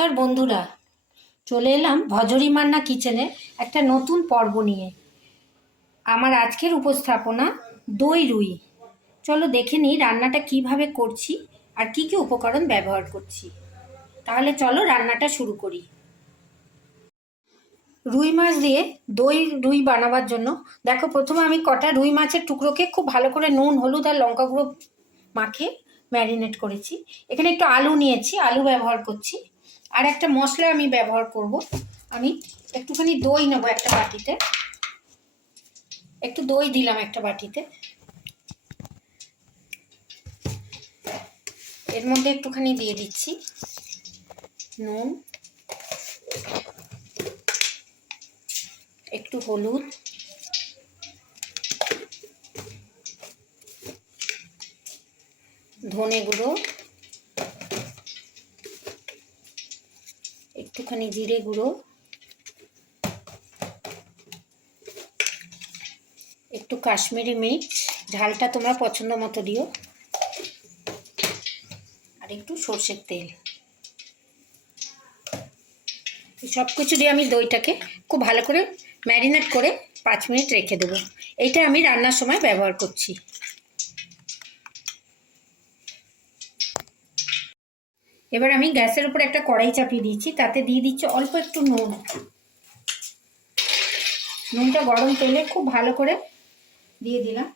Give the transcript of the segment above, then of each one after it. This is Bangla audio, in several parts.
নমস্কার বন্ধুরা, চলে এলাম ভজরি মান্না কিচেনে একটা নতুন পর্ব নিয়ে। আমার আজকের উপস্থাপনা দই রুই। চলো দেখে নিই রান্নাটা কিভাবে করছি আর কি কি উপকরণ ব্যবহার করছি। তাহলে চলো রান্নাটা শুরু করি। রুই মাছ দিয়ে দই রুই বানাবার জন্য দেখো, প্রথমে আমি কটা রুই মাছের টুকরোকে খুব ভালো করে নুন হলুদ আর লঙ্কা গুঁড়ো মাখিয়ে ম্যারিনেট করেছি। এখানে একটু আলু নিয়েছি, আলু ব্যবহার করছি। আর একটা মশলা আমি ব্যবহার করব। আমি একটুখানি দই নেবো একটা বাটিতে, একটু দই দিলাম একটা বাটিতে। এর মধ্যে একটুখানি দিয়ে দিচ্ছি নুন, একটু হলুদ, ধনে গুঁড়ো, একটুখানি জিরে গুঁড়ো, একটু কাশ্মীরি মির্চ, ঝালটা তোমরা পছন্দ মতো দিও, আর একটু সর্ষের তেল। সব কিছু দিয়ে আমি দইটাকে খুব ভালো করে ম্যারিনেট করে 5 মিনিট রেখে দেবো। এইটা আমি রান্নার সময় ব্যবহার করছি। এবার আমি গ্যাসের উপর একটা কড়াই চাপিয়ে দিয়েছি, তাতে দিয়ে দিচ্ছি অল্প একটু নুন। নুনটা গরম তেলে খুব ভালো করে দিয়ে দিলাম।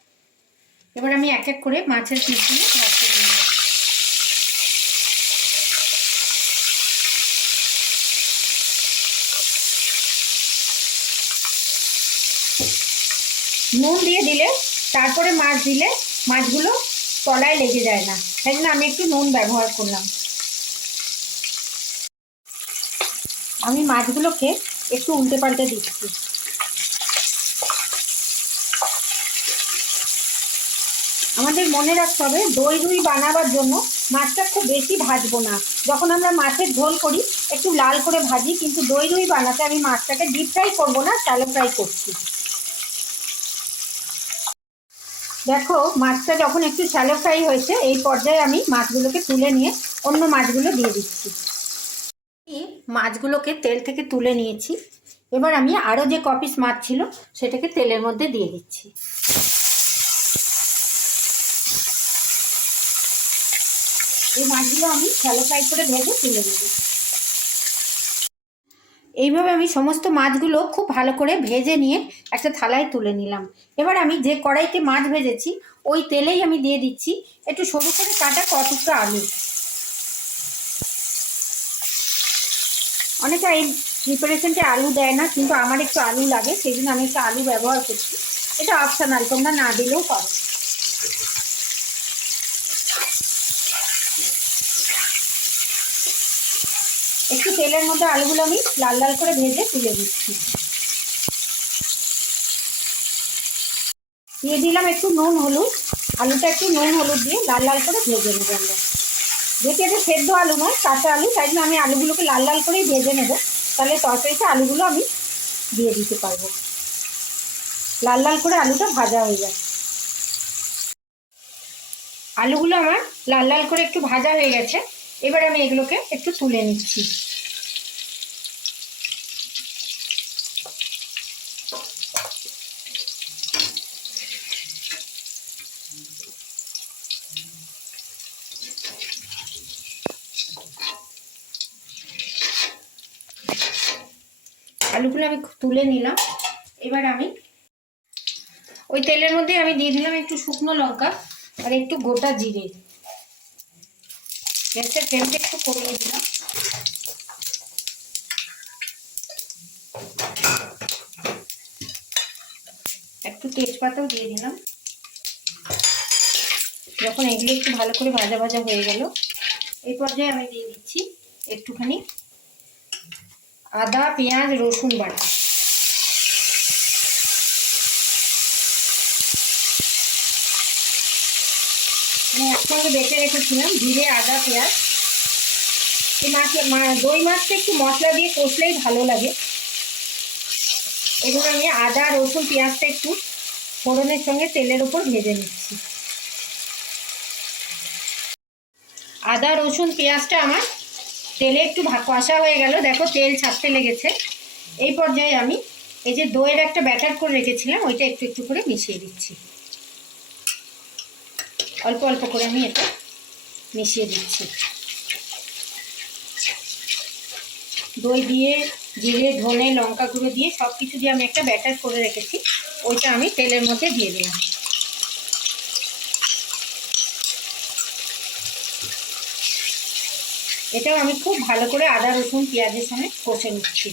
এবার আমি এক এক করে মাছের পিসগুলো ভাজতে দিয়ে দিলাম। নুন দিয়ে দিলে তারপরে মাছ দিলে মাছগুলো তলায় লেগে যায় না, তাই জন্য আমি একটু নুন ব্যবহার করলাম। আমি মাছগুলোকে একটু উল্টে পাল্টে দিচ্ছি। আমাদের মনে রাখতে হবে, দই রুই বানাবার জন্য মাছটা খুব বেশি ভাজবো না। যখন আমরা মাছের ঝোল করি একটু লাল করে ভাজি, কিন্তু দই রুই বানাতে আমি মাছটাকে ডিপ ফ্রাই করবো না, শ্যালো ফ্রাই করছি। দেখো মাছটা যখন একটু শ্যালো ফ্রাই হয়েছে, এই পর্যায়ে আমি মাছগুলোকে তুলে নিয়ে অন্য মাছগুলো দিয়ে দিচ্ছি। মাছগুলোকে তেল থেকে তুলে নিয়েছি। এবার আমি আরও যে কপিস মাছ ছিল সেটাকে তেলের মধ্যে দিয়ে দিচ্ছি। এই মাছগুলো আমি শ্যালো ফ্রাই করে ভেজে তুলে নেব। এইভাবে আমি সমস্ত মাছগুলো খুব ভালো করে ভেজে নিয়ে একটা থালায় তুলে নিলাম। এবার আমি যে কড়াইতে মাছ ভেজেছি ওই তেলেই আমি দিয়ে দিচ্ছি একটু সরু করে কাটা কতটা আলু। অনেকে এই প্রিপারেশনটা আলু দেয় না, কিন্তু আমার একটু আলু লাগে, সেই জন্য আমি একটু আলু ব্যবহার করছি। এটা অপশনাল, তোমরা না দিলেও পারো। একটু তেলের মধ্যে আলুগুলো আমি লাল লাল করে ভেজে তুলে দিচ্ছি। দিয়ে দিলাম একটু নুন হলুদ। আলুটা একটু নুন হলুদ দিয়ে লাল লাল করে ভেজে নেবো আমরা। যেহেতু এটা সেদ্ধ আলু নয়, কাঁচা আলু, তাই জন্য আমি আলুগুলোকে লাল লাল করেই ভেজে নেবো। তাহলে তরকারিতে আলুগুলো আমি দিয়ে দিতে পারবো। লাল লাল করে আলুটা ভাজা হয়ে যায়। আলুগুলো আমার লাল লাল করে একটু ভাজা হয়ে গেছে। এবার আমি এগুলোকে একটু তুলে নিচ্ছি। আলুগুলো আমি তুলে নিলাম। এবার আমি ওই তেলের মধ্যে আমি দিয়ে দিলাম একটু শুকনো লঙ্কা আর একটু গোটা জিরে। গ্যাসের ফ্লেমটা একটু কমিয়ে দিলাম। একটু তেজপাতাও দিয়ে দিলাম। যখন এগুলো একটু ভালো করে ভাজা ভাজা হয়ে গেল, এই পর্যায়ে আমি দিয়ে দিচ্ছি একটুখানি আদা পেঁয়াজ রসুন বাটা। আমি একসঙ্গে বেটে রেখেছিলাম জিরে আদা পেঁয়াজ। এই দই মাছটা একটু মশলা দিয়ে কষলেই ভালো লাগে। এগুলো আমি আদা রসুন পেঁয়াজটা একটু ফোড়নের সঙ্গে তেলের উপর ভেজে নিচ্ছি। আদা রসুন পেঁয়াজটা আমার তেলে একটু কষা হয়ে গেল, দেখো তেল ছাড়তে লেগেছে। এই পর্যায়ে আমি এই যে দইয়ের একটা ব্যাটার করে রেখেছিলাম ওইটা একটু একটু করে মিশিয়ে দিচ্ছি। অল্প অল্প করে আমি এটা মিশিয়ে দিচ্ছি। দই দিয়ে, জিরে, ধনে, লঙ্কা গুঁড়ো দিয়ে সব কিছু দিয়ে আমি একটা ব্যাটার করে রেখেছি, ওইটা আমি তেলের মধ্যে দিয়ে দিলাম। এটাও আমি খুব ভালো করে আদা রসুন পেঁয়াজের সঙ্গে কষে নিচ্ছি।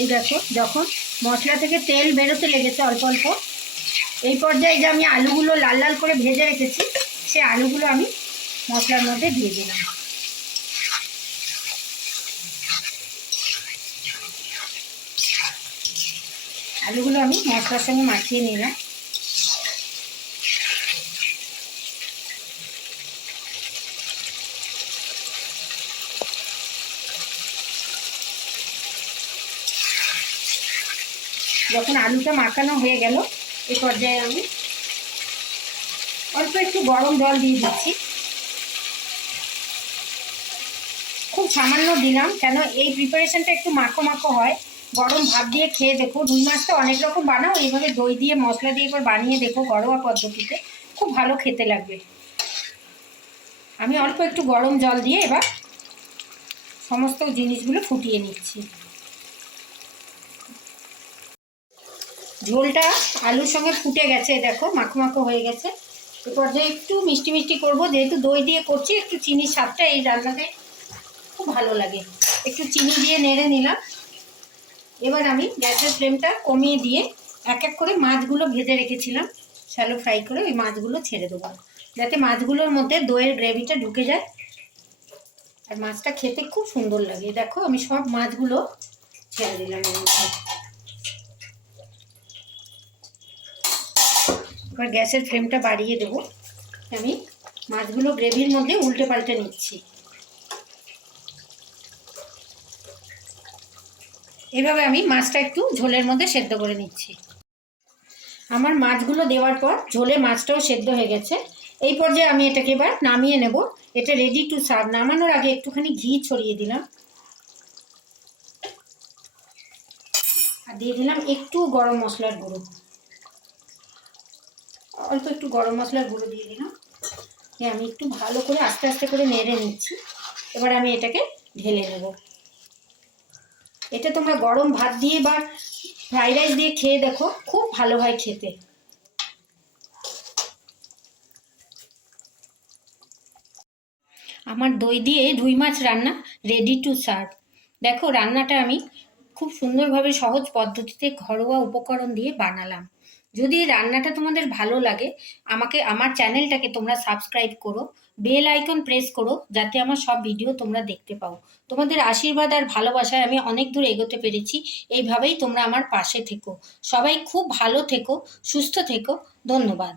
এই দেখো যখন মশলা থেকে তেল বেরোতে লেগেছে অল্প অল্প, এই পর্যায়ে যে আমি আলুগুলো লাল লাল করে ভেজে রেখেছি সেই আলুগুলো আমি মশলার মধ্যে দিয়ে দিলাম। আলুগুলো আমি মশলার সঙ্গে মাখিয়ে নিলাম। যখন আলুটা মাখানো হয়ে গেল এই পর্যায়ে আমি অল্প একটু গরম জল দিয়ে দিচ্ছি। খুব সামান্য দিলাম, কেন এই প্রিপারেশনটা একটু মাখো মাখো হয়। গরম ভাত দিয়ে খেয়ে দেখো, রুই মাছটা অনেক রকম বানাও, এইভাবে দই দিয়ে মশলা দিয়ে একবার বানিয়ে দেখো ঘরোয়া পদ্ধতিতে, খুব ভালো খেতে লাগবে। আমি অল্প একটু গরম জল দিয়ে এবার সমস্ত জিনিসগুলো ফুটিয়ে নিচ্ছি। ঝোলটা আলুর সঙ্গে ফুটে গেছে, দেখো মাখো মাখো হয়ে গেছে। এ পর্যায়ে একটু মিষ্টি মিষ্টি করবো, যেহেতু দই দিয়ে করছি একটু চিনির স্বাদটা এই রান্নাতে খুব ভালো লাগে। একটু চিনি দিয়ে নেড়ে নিলাম। এবার আমি গ্যাসের ফ্লেমটা কমিয়ে দিয়ে এক এক করে মাছগুলো ভেজে রেখেছিলাম শ্যালো ফ্রাই করে, ওই মাছগুলো ছেড়ে দেবো, যাতে মাছগুলোর মধ্যে দইয়ের গ্রেভিটা ঢুকে যায় আর মাছটা খেতে খুব সুন্দর লাগে। দেখো আমি সব মাছগুলো ছেড়ে দিলাম এর মধ্যে। এবার গ্যাসের ফ্লেমটা বাড়িয়ে দেবো। আমি মাছগুলো গ্রেভির মধ্যে উল্টে পাল্টে নিচ্ছি। এভাবে আমি মাছটা একটু ঝোলের মধ্যে সেদ্ধ করে নিচ্ছি। আমার মাছগুলো দেওয়ার পর ঝোলে মাছটাও সেদ্ধ হয়ে গেছে। এই পর্যায়ে আমি এটাকে এবার নামিয়ে নেব। এটা রেডি টু সার্ভ। নামানোর আগে একটুখানি ঘি ছড়িয়ে দিলাম আর দিয়ে দিলাম একটু গরম মশলার গুঁড়ো, অল্প একটু গরম মশলার গুঁড়ো দিয়ে দিলাম। আমি একটু ভালো করে আস্তে আস্তে করে নেড়ে নিচ্ছি। এবার আমি এটাকে ঢেলে নেব। এটা তোমরা গরম ভাত দিয়ে বা ফ্রাইড রাইস দিয়ে খেয়ে দেখো, খুব ভালো হয় খেতে। আমার দই দিয়ে রুই মাছ রান্না রেডি টু সার্ভ। দেখো রান্নাটা আমি খুব সুন্দরভাবে সহজ পদ্ধতিতে ঘরোয়া উপকরণ দিয়ে বানালাম। যদি এই রান্নাটা তোমাদের ভালো লাগে, আমাকে আমার চ্যানেলটাকে তোমরা সাবস্ক্রাইব করো, বেল আইকন প্রেস করো, যাতে আমার সব ভিডিও তোমরা দেখতে পাও। তোমাদের আশীর্বাদ আর ভালোবাসায় আমি অনেক দূর এগোতে পেরেছি। এইভাবেই তোমরা আমার পাশে থেকো। সবাই খুব ভালো থেকো, সুস্থ থেকো। ধন্যবাদ।